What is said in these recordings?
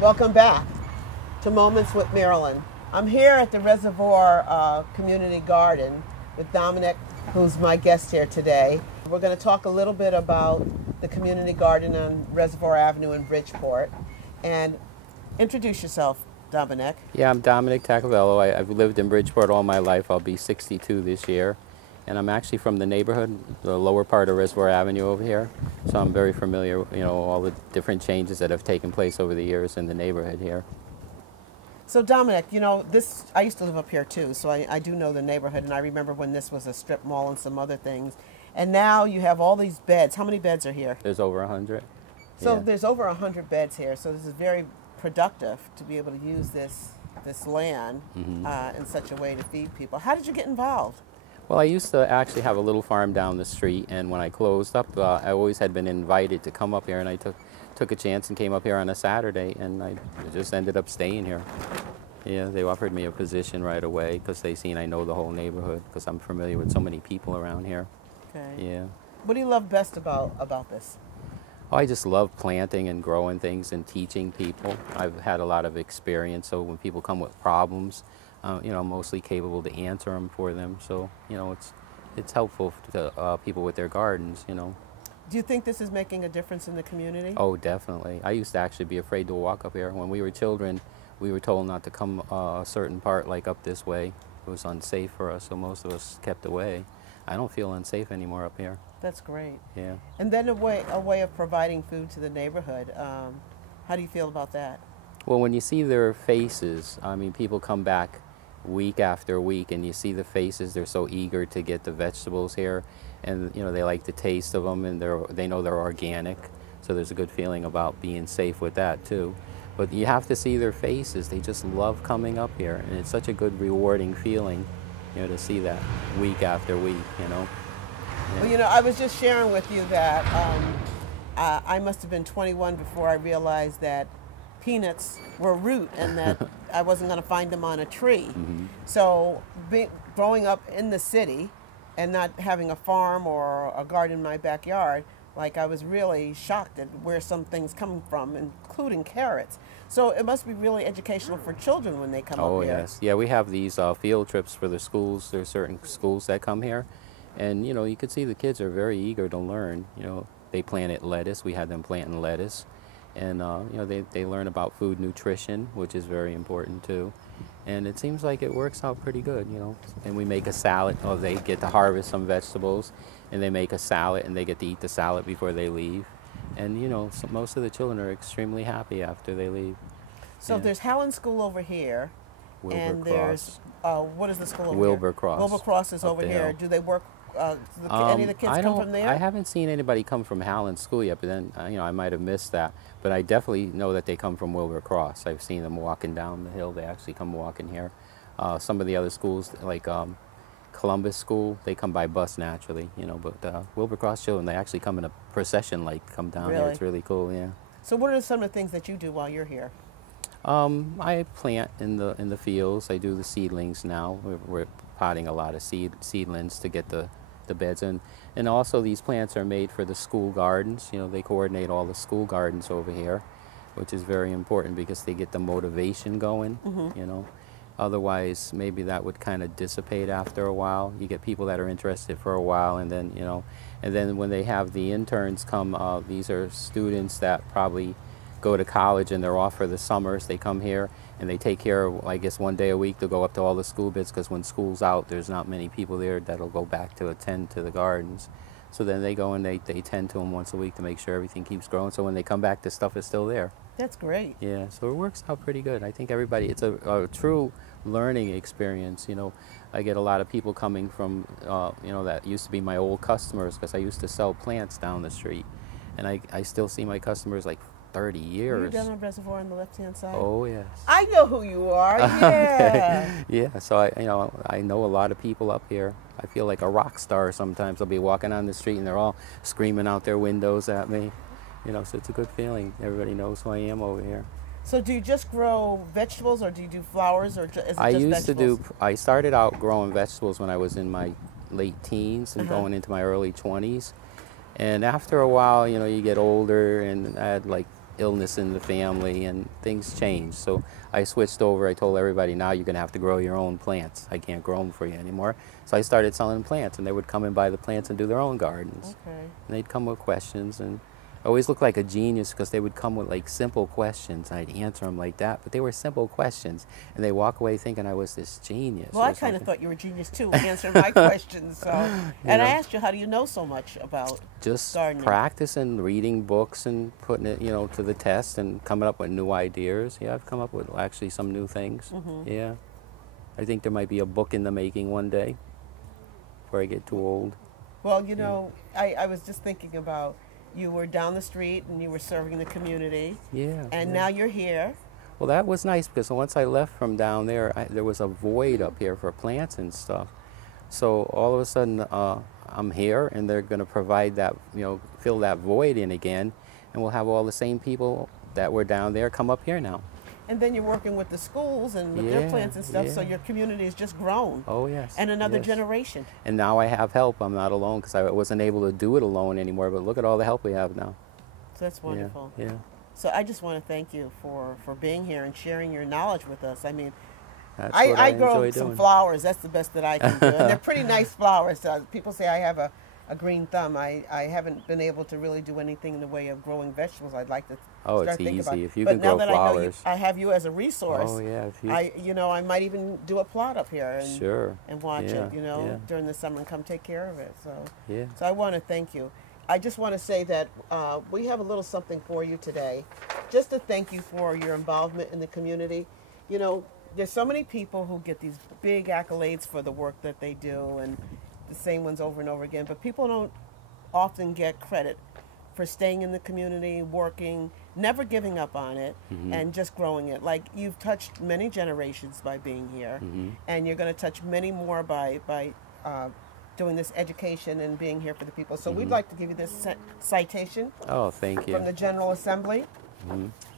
Welcome back to Moments with Marilyn. I'm here at the Reservoir Community Garden with Dominic, who's my guest here today. We're going to talk a little bit about the community garden on Reservoir Avenue in Bridgeport. And introduce yourself, Dominic. Yeah, I'm Dominic Tacavello. I've lived in Bridgeport all my life. I'll be 62 this year. And I'm actually from the neighborhood, the lower part of Reservoir Avenue over here. So I'm very familiar, all the different changes that have taken place over the years in the neighborhood here. So Dominic, I used to live up here too, so I do know the neighborhood, and I remember when this was a strip mall and some other things. And now you have all these beds. How many beds are here? There's over 100. So yeah. There's over 100 beds here, so this is very productive to be able to use this land in such a way to feed people. How did you get involved? Well, I used to actually have a little farm down the street, and when I closed up, I always had been invited to come up here, and I took a chance and came up here on a Saturday, and I just ended up staying here. Yeah, they offered me a position right away because they seen I know the whole neighborhood because I'm familiar with so many people around here. Okay. Yeah. What do you love best about this? Oh, I just love planting and growing things and teaching people. I've had a lot of experience, so when people come with problems, I'm mostly capable to answer them for them. So, it's helpful to people with their gardens, Do you think this is making a difference in the community? Oh, definitely. I used to actually be afraid to walk up here. When we were children, we were told not to come a certain part, like up this way. It was unsafe for us, so most of us kept away. I don't feel unsafe anymore up here. That's great. Yeah. And then a way of providing food to the neighborhood. How do you feel about that? Well, when you see their faces, people come back week after week, and you see the faces. They're so eager to get the vegetables here, and they like the taste of them, and they know they're organic. So there's a good feeling about being safe with that too. But you have to see their faces. They just love coming up here, and it's such a good, rewarding feeling, to see that week after week. Yeah. Well, I was just sharing with you that I must have been 21 before I realized that peanuts were root and that I wasn't going to find them on a tree. So growing up in the city and not having a farm or a garden in my backyard, I was really shocked at where some things come from, including carrots. So it must be really educational for children when they come up here. Oh, yes. Yeah, we have these field trips for the schools. There are certain schools that come here. And, you could see the kids are very eager to learn. They planted lettuce. We had them planting lettuce. And, they learn about food nutrition, which is very important, too. And it seems like it works out pretty good, And we make a salad. Oh, they get to harvest some vegetables, and they make a salad, and they get to eat the salad before they leave. And, most of the children are extremely happy after they leave. So yeah. There's Helen School over here. Wilbur and Cross. There's, what is the school over Wilbur here? Cross. Wilbur Cross is over here. Do they work, any of the kids come from there? I haven't seen anybody come from Howland School yet, but then, I might have missed that. But I definitely know that they come from Wilbur Cross. I've seen them walking down the hill. They actually come walking here. Some of the other schools, like Columbus School, they come by bus naturally, but Wilbur Cross children, they actually come in a procession, come down here. It's really cool, yeah. So what are some of the things that you do while you're here? I plant in the fields. I do the seedlings now. We're potting a lot of seedlings to get the beds in. And also these plants are made for the school gardens. They coordinate all the school gardens over here, which is very important because they get the motivation going, Otherwise, maybe that would kind of dissipate after a while. You get people that are interested for a while, and then, and then when they have the interns come, these are students that probably go to college and they're off for the summers. They come here and they take care of, I guess, one day a week to go up to all the school bits, because when school's out, there's not many people there that'll go back to attend to the gardens. So then they go and they tend to them once a week to make sure everything keeps growing. So when they come back, the stuff is still there. That's great. Yeah, so it works out pretty good. I think everybody, it's a true learning experience. I get a lot of people coming from, that used to be my old customers, because I used to sell plants down the street. And I still see my customers 30 years. Are you down on Reservoir on the left-hand side? Oh, yes. I know who you are, yeah. Yeah, so I know a lot of people up here. I feel like a rock star sometimes. I'll be walking on the street and they're all screaming out their windows at me. So it's a good feeling. Everybody knows who I am over here. So do you just grow vegetables, or do you do flowers, or is it just vegetables? I started out growing vegetables when I was in my late teens and going into my early 20s. And after a while, you get older, and I had illness in the family and things changed. So I switched over. I told everybody, now you're going to have to grow your own plants. I can't grow them for you anymore. So I started selling plants, and they would come and buy the plants and do their own gardens. Okay. And they'd come with questions, and I always looked like a genius because they would come with like simple questions. I'd answer them like that, but they were simple questions, and they walk away thinking I was this genius. Well, I kind of thought you were a genius too, answering my questions. So, and I asked you, how do you know so much about just gardening? Practicing, reading books, and putting it, to the test, and coming up with new ideas. Yeah, I've come up with actually some new things. Yeah, I think there might be a book in the making one day before I get too old. Well, I was just thinking about, you were down the street and you were serving the community. Yeah. And now you're here. Well, that was nice because once I left from down there, there was a void up here for plants and stuff. So all of a sudden, I'm here, and they're going to provide that, fill that void in again, and we'll have all the same people that were down there come up here now. And then you're working with the schools and with their plants and stuff, so your community has just grown. Oh, yes. And another generation. And now I have help. I'm not alone because I wasn't able to do it alone anymore, but look at all the help we have now. So that's wonderful. Yeah. So I just want to thank you for being here and sharing your knowledge with us. I mean, That's I grow some flowers. That's the best that I can do. And they're pretty nice flowers. People say I have a green thumb. I haven't been able to really do anything in the way of growing vegetables. I'd like to start thinking about. If you but can grow now that flowers. I have you as a resource. Oh yeah. I might even do a plot up here and watch it. During the summer and come take care of it. So I want to thank you. I just want to say that we have a little something for you today, just to thank you for your involvement in the community. There's so many people who get these big accolades for the work that they do, and the same ones over and over again, but people don't often get credit for staying in the community, working, never giving up on it, and just growing it. Like, you've touched many generations by being here, and you're going to touch many more by doing this education and being here for the people. So we'd like to give you this citation. Oh, thank you. From the General Assembly.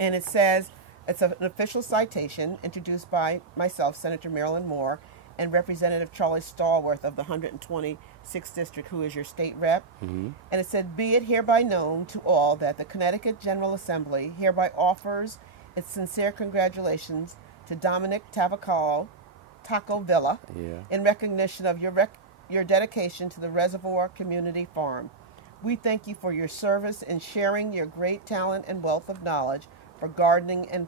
And it says, it's an official citation introduced by myself, Senator Marilyn Moore, and Representative Charlie Stallworth of the 126th District, who is your state rep. And it said, be it hereby known to all that the Connecticut General Assembly hereby offers its sincere congratulations to Dominic Taco Villa in recognition of your dedication to the Reservoir Community Farm. We thank you for your service in sharing your great talent and wealth of knowledge for gardening and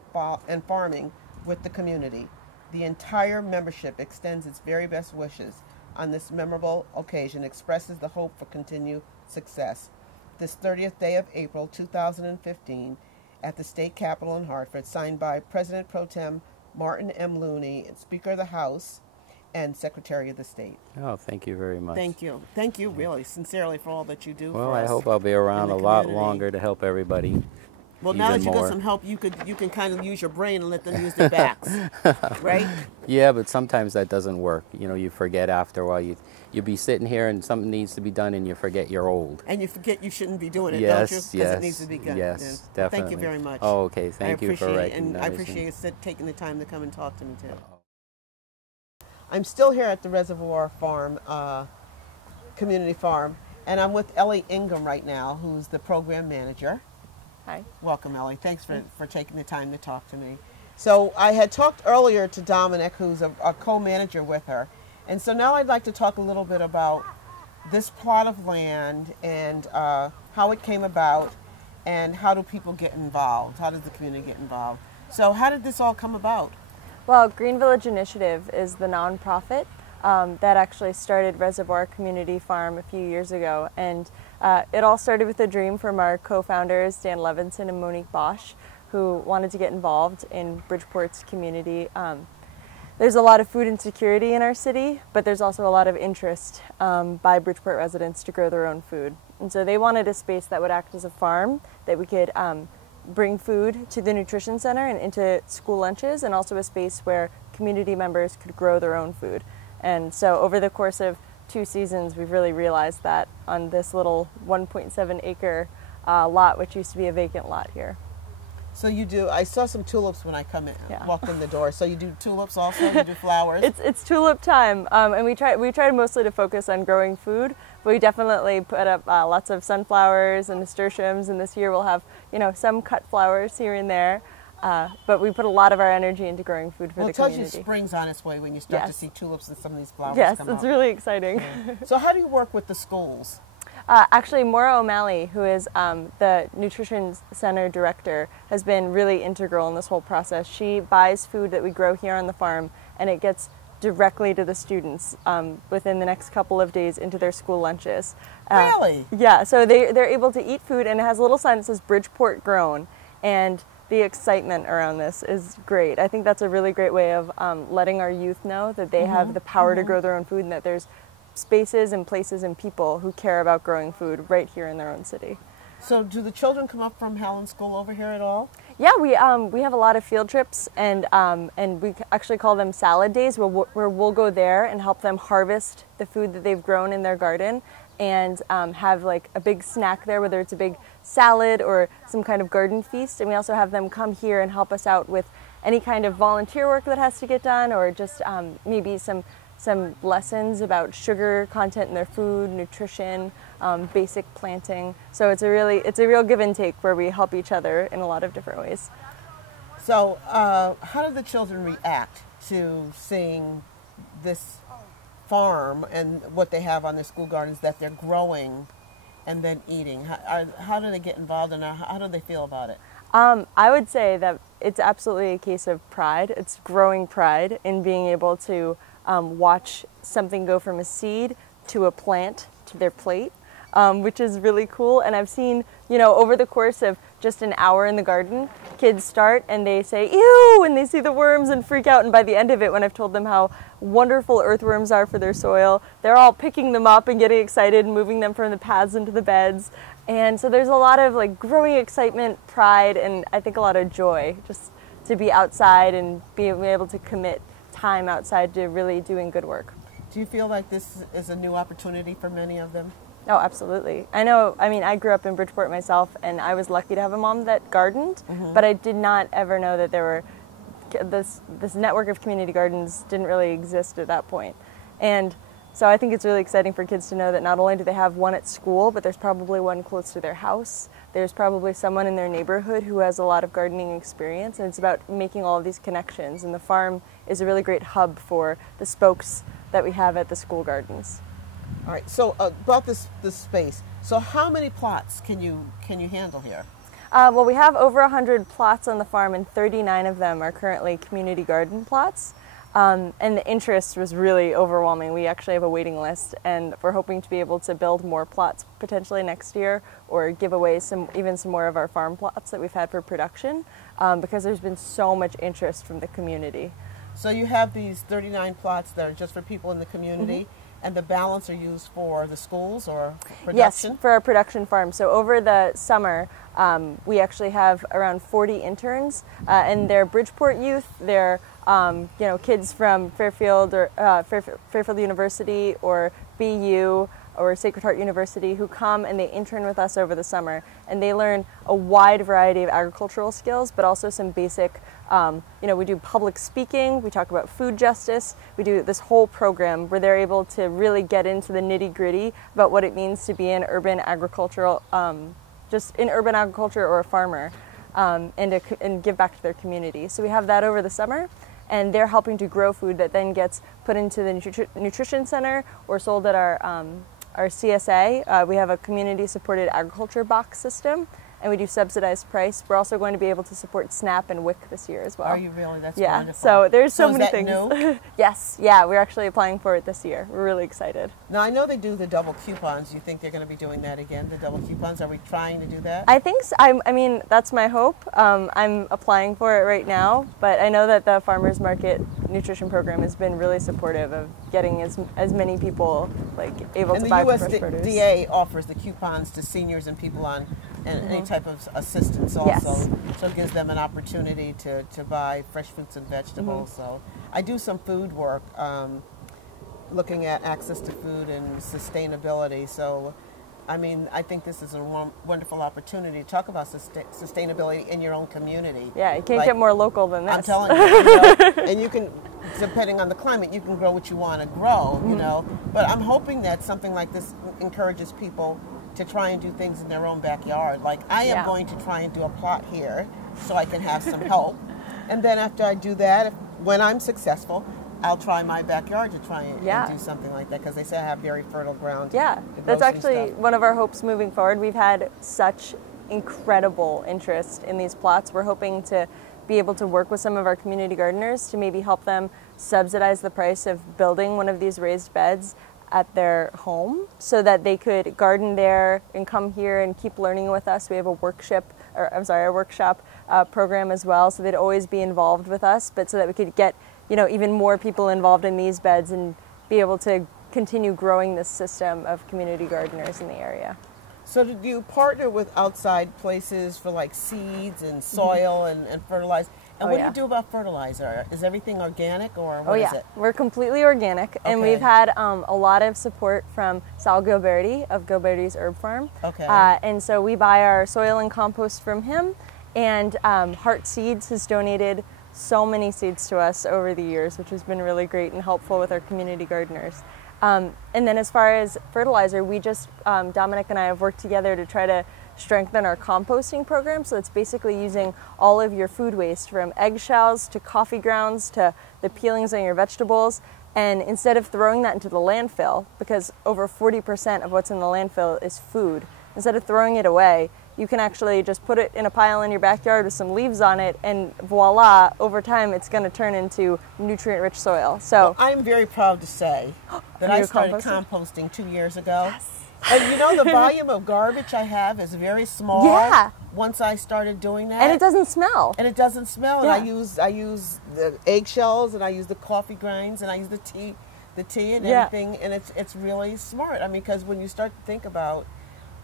farming with the community. The entire membership extends its very best wishes on this memorable occasion, expresses the hope for continued success. This 30th day of April 2015 at the State Capitol in Hartford, signed by President Pro Tem Martin M. Looney, Speaker of the House, and Secretary of the State. Oh, thank you very much. Thank you. Thank you, really, sincerely, for all that you do Well, for us. I hope I'll be around a lot longer to help everybody. Well, now that you got some help, you can kind of use your brain and let them use their backs, right? Yeah, but sometimes that doesn't work. You forget after a while. You'll be sitting here and something needs to be done, and you forget you're old. And you forget you shouldn't be doing it, yes, don't you? Because it needs to be done. Yes, definitely. Thank you very much. Oh, okay. Thank you for recognizing. And I appreciate you taking the time to come and talk to me, too. I'm still here at the Reservoir Farm, Community Farm, and I'm with Ellie Ingram right now, who's the program manager. Hi. Welcome, Ellie. Thanks for taking the time to talk to me. So I had talked earlier to Dominic, who's a co-manager with her, and so now I'd like to talk a little bit about this plot of land and how it came about, and how do people get involved? How does the community get involved? So how did this all come about? Well, Green Village Initiative is the nonprofit that actually started Reservoir Community Farm a few years ago, and it all started with a dream from our co-founders, Dan Levinson and Monique Bosch, who wanted to get involved in Bridgeport's community. There's a lot of food insecurity in our city, but there's also a lot of interest by Bridgeport residents to grow their own food. And so they wanted a space that would act as a farm, that we could bring food to the nutrition center and into school lunches, and also a space where community members could grow their own food. And so over the course of 2 seasons, we've really realized that on this little 1.7 acre lot, which used to be a vacant lot here. So you do, I saw some tulips when I Yeah. walked in the door. So you do tulips also? You do flowers? It's tulip time, and we try mostly to focus on growing food. But we definitely put up lots of sunflowers and nasturtiums, and this year we'll have some cut flowers here and there. But we put a lot of our energy into growing food for the community. Well, it tells you spring's on its way when you start to Yes. see tulips and some of these flowers Yes, come it's up. really exciting. Yeah. So how do you work with the schools? Actually, Maura O'Malley, who is the Nutrition Center Director, has been really integral in this whole process. She buys food that we grow here on the farm, and it gets directly to the students within the next couple of days into their school lunches. Really? Yeah, so they're able to eat food, and it has a little sign that says Bridgeport Grown, and the excitement around this is great. I think that's a really great way of letting our youth know that they have the power to grow their own food, and that there's spaces and places and people who care about growing food right here in their own city. So do the children come up from Helen School over here at all? Yeah, we have a lot of field trips, and we actually call them salad days, where we'll go there and help them harvest the food that they've grown in their garden, and have like a big snack there, whether it's a big salad or some kind of garden feast. And we also have them come here and help us out with any kind of volunteer work that has to get done, or just maybe some lessons about sugar content in their food, nutrition, basic planting. So it's a real give and take where we help each other in a lot of different ways. So how do the children react to seeing this farm and what they have on their school gardens that they're growing and then eating? How do they get involved, and how do they feel about it? I would say that it's absolutely a case of pride. It's growing pride in being able to watch something go from a seed to a plant to their plate, which is really cool. And I've seen, over the course of just an hour in the garden, kids start and they say, ew, and they see the worms and freak out. And by the end of it, when I've told them how wonderful earthworms are for their soil, they're all picking them up and getting excited and moving them from the paths into the beds. And so there's a lot of like growing excitement, pride, and I think a lot of joy just to be outside and being able to commit time outside to really doing good work. Do you feel like this is a new opportunity for many of them? Oh, absolutely. I grew up in Bridgeport myself, and I was lucky to have a mom that gardened, but I did not ever know that there were this network of community gardens didn't really exist at that point. And so I think it's really exciting for kids to know that not only do they have one at school, but there's probably one close to their house. There's probably someone in their neighborhood who has a lot of gardening experience, and it's about making all of these connections. And the farm is a really great hub for the spokes that we have at the school gardens. All right. So about this space. So how many plots can you handle here? Well, we have over 100 plots on the farm, and 39 of them are currently community garden plots. And the interest was really overwhelming. We actually have a waiting list, and we're hoping to be able to build more plots potentially next year, or give away some more of our farm plots that we've had for production, because there's been so much interest from the community. So you have these 39 plots that are just for people in the community, and the balance are used for the schools or production? Yes, for our production farm. So over the summer, we actually have around 40 interns, and they're Bridgeport youth. They're kids from Fairfield or Fairfield University or BU or Sacred Heart University who come and they intern with us over the summer, and they learn a wide variety of agricultural skills, but also some basic, we do public speaking, we talk about food justice, we do this whole program where they're able to really get into the nitty-gritty about what it means to be an urban agricultural, just in urban agriculture or a farmer, and give back to their community. So we have that over the summer, and they're helping to grow food that then gets put into the nutrition center or sold at our CSA. We have a community-supported agriculture box system, and we do subsidized price. We're also going to be able to support SNAP and WIC this year as well. Are you really? That's yeah. wonderful. So there's so many is that things. New? Yes. Yeah. We're actually applying for it this year. We're really excited. Now I know they do the double coupons. You think they're going to be doing that again? The double coupons? Are we trying to do that? I think so. I mean, that's my hope. I'm applying for it right now, but I know that the Farmers Market Nutrition Program has been really supportive of getting as many people able to buy fresh produce. And the USDA offers the coupons to seniors and people on any type of assistance also. Yes. So it gives them an opportunity to buy fresh fruits and vegetables. So I do some food work, looking at access to food and sustainability. So I mean, I think this is a wonderful opportunity to talk about sustainability in your own community. Yeah, you can't get more local than this. I'm telling you, and you can, depending on the climate, you can grow what you want to grow, you know. But I'm hoping that something like this encourages people to try and do things in their own backyard. Like I am going to try and do a plot here so I can have some help. And then after I do that, when I'm successful, I'll try my backyard to try and do something like that, because they say I have very fertile ground. Yeah, that's actually one of our hopes moving forward. We've had such incredible interest in these plots. We're hoping to be able to work with some of our community gardeners to maybe help them subsidize the price of building one of these raised beds at their home so that they could garden there and come here and keep learning with us. We have a workshop program as well, so they'd always be involved with us, but so that we could get even more people involved in these beds and be able to continue growing this system of community gardeners in the area. So do you partner with outside places for like seeds and soil and fertilizer? And what do you do about fertilizer? Is everything organic or what is it? We're completely organic, and we've had a lot of support from Sal Gilberti of Gilberti's Herb Farm. Okay. And so we buy our soil and compost from him, and Heart Seeds has donated so many seeds to us over the years, which has been really great and helpful with our community gardeners. And then as far as fertilizer, we just, Dominic and I have worked together to try to strengthen our composting program. So it's basically using all of your food waste, from eggshells to coffee grounds to the peelings on your vegetables. And instead of throwing that into the landfill, because over 40% of what's in the landfill is food, instead of throwing it away, you can actually just put it in a pile in your backyard with some leaves on it, and voila, over time it's going to turn into nutrient-rich soil. So I'm very proud to say that I started composting 2 years ago. Yes. And the volume of garbage I have is very small. Yeah. Once I started doing that. And it doesn't smell. And it doesn't smell. Yeah. And I use the eggshells, and I use the coffee grinds, and I use the tea and everything. And it's really smart. I mean, because when you start to think about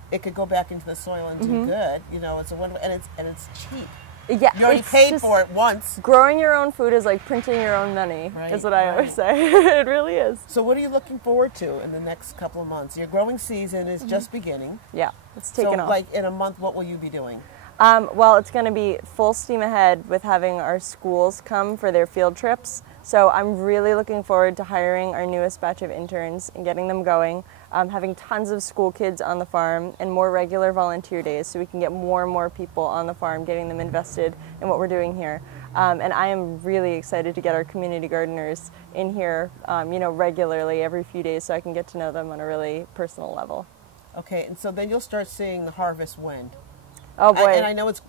it, could go back into the soil and do good. It's a wonderful, and it's cheap. Yeah, you already paid for it once. Growing your own food is like printing your own money, is what I always say. It really is. So what are you looking forward to in the next couple of months? Your growing season is just beginning. Yeah, it's taking off. So like in a month, what will you be doing? Well, it's going to be full steam ahead with having our schools come for their field trips. So I'm really looking forward to hiring our newest batch of interns and getting them going, having tons of school kids on the farm and more regular volunteer days so we can get more and more people on the farm, getting them invested in what we're doing here. And I am really excited to get our community gardeners in here, regularly every few days so I can get to know them on a really personal level. Okay, and so then you'll start seeing the harvest when? Oh boy. And I know it's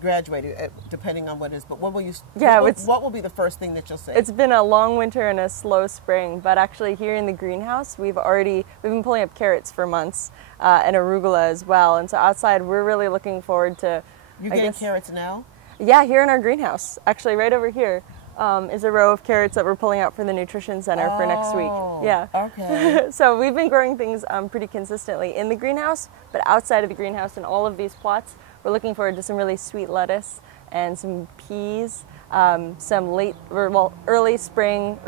graduated depending on what it is, but what will you? Yeah, what will be the first thing that you'll see? It's been a long winter and a slow spring, but actually here in the greenhouse we've been pulling up carrots for months and arugula as well, and so outside we're really looking forward to. You getting carrots now? Yeah, here in our greenhouse, actually right over here. Is a row of carrots that we're pulling out for the nutrition center for next week. Yeah. Okay. So we've been growing things pretty consistently in the greenhouse, but outside of the greenhouse in all of these plots, we're looking forward to some really sweet lettuce and some peas, some early spring,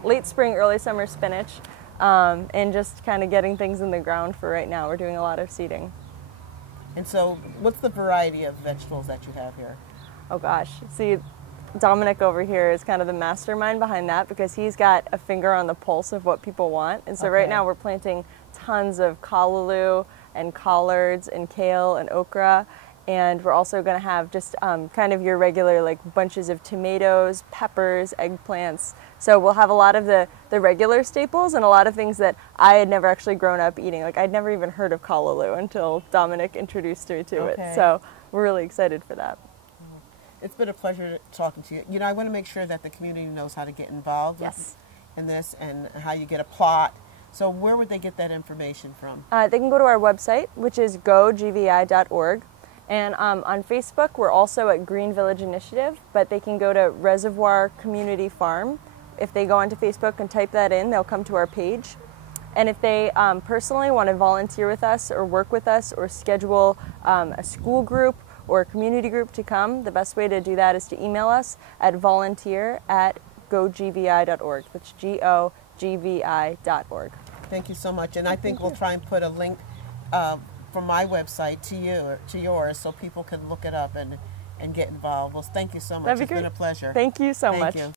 early summer spinach, and just kind of getting things in the ground for right now. We're doing a lot of seeding. And so what's the variety of vegetables that you have here? Oh gosh, see, Dominic over here is kind of the mastermind behind that because he's got a finger on the pulse of what people want. And so right now we're planting tons of callaloo and collards and kale and okra. And we're also going to have just kind of your regular like bunches of tomatoes, peppers, eggplants. So we'll have a lot of the regular staples and a lot of things that I had never actually grown up eating. Like I'd never even heard of callaloo until Dominic introduced me to it. So we're really excited for that. It's been a pleasure talking to you. I want to make sure that the community knows how to get involved in this and how you get a plot. So where would they get that information from? They can go to our website, which is gogvi.org. And on Facebook, we're also at Green Village Initiative, but they can go to Reservoir Community Farm. If they go onto Facebook and type that in, they'll come to our page. And if they personally want to volunteer with us or work with us or schedule a school group or a community group to come, the best way to do that is to email us at volunteer@gogvi.org. That's GOGVI.org. Thank you so much. And I think we'll try and put a link from my website to yours, so people can look it up and get involved. Well, thank you so much. That'd be It's great. been a pleasure. Thank you so Thank much. you.